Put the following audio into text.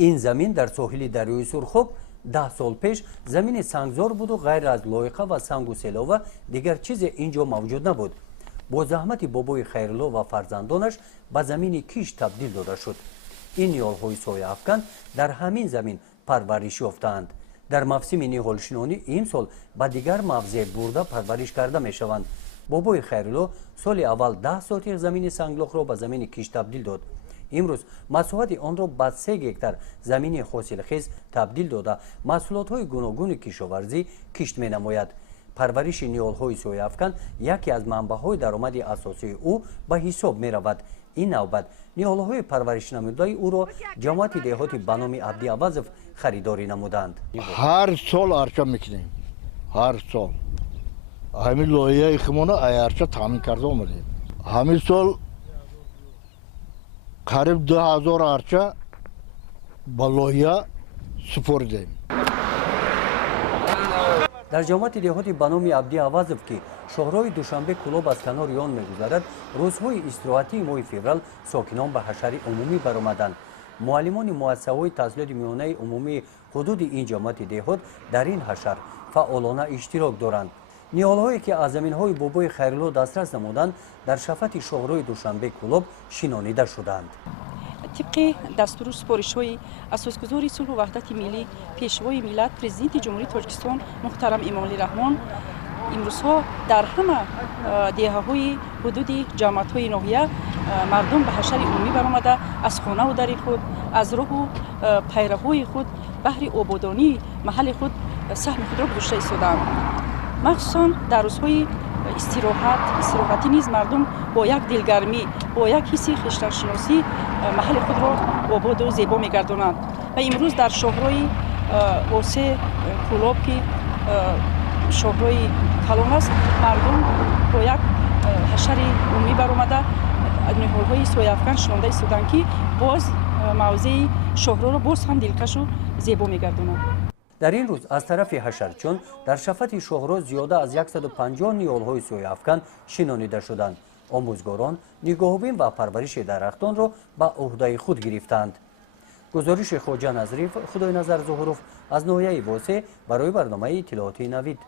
این زمین در ساحل دریای سرخاب 10 سال پیش زمین سنگزار بود و غیر از لایقه و سنگ و سیلاب و دیگر چیز اینجا موجود نبود. با زحمت بابای خیرالله و فرزندانش به زمین کیش تبدیل داده شد. این نیالهای سایه افکن در همین زمین پرورش یافتند. در موسم نیالشنانی این سال به دیگر موضع برده پرورش کرده می شوند. بابای خیرالله سال اول 10 ساتیر زمین سنگلاخ را به زمین کیش تبدیل داد. امروز مساحت آن را به 3 هکتار زمین حاصلخیز تبدیل داده محصولات های گوناگون کشاورزی کشت می نماید. پرورش نیالهای سایه افکن یکی از منبع‌های درآمد اساسی او به حساب می رود. این نوبت نیالهای پرورش نموده او را جماعت دهاتی به نام عبدی عوضов خریداری نمودند. هر سال ارچه میکنیم، هر سال همین لایه خمونه ارچه تامین کرده اومدیم. همین سال قریب 2000 ارچه با لایه سپردیم. در جماعت دهاتی به نام عبدی عوضов که شهرهای دوشنبه کلاب از کنار آن می‌گذرد، روزهای استراحتی ماه فوریه ساکنان به حشر عمومی برآمدند. معلمان مؤسسه‌های تحصیلات میانه عمومی حدود این جماعت دهات در این حشر فعالانه اشتراک دارند. نیالهایی که از زمین‌های بابای خیرالله دسترس نمودند در شفت شهرهای دوشنبه کلاب شنانیده شدند. طبق دستور سپارش‌های اساسگذار صلح و وحدت ملی پیشوای ملت پرزیدنت جمهوری تاجیکستان محترم امامعلی رحمان امروزها در همه دهه‌های حدود جماعت‌های ناحیه مردم به حشر عمومی برآمده از خانه و در خود از راه و پیروهای خود بهر آبادانی محل خود سهم خود را گذاشته ایستادند. مخصوصا در روزهای استراحتی نیز مردم با یک دلگرمی با یک حس خویشتن‌شناسی محل خود را آباد و زیبا می‌گردانند و امروز در شهرهای واسع کلاب که شهرهای کلان است مردم با یک حشر عمومی برآمده نیالهای سایه افکن شنانده ایستادند که باز موضع شهرها را باز هم دلکش و زیبا می‌گردانند. در این روز از طرف حشرچون در شفت شهرها زیاده از 150 نیالهای سایه افکن شنانیده شدند. آموزگاران نگاهبین و پرورش درختان را به عهده خود گرفتند. گزارش خواجه نظریف خدای نظر ظهوروف از ناحیه واسع برای برنامه اطلاعاتی نوید.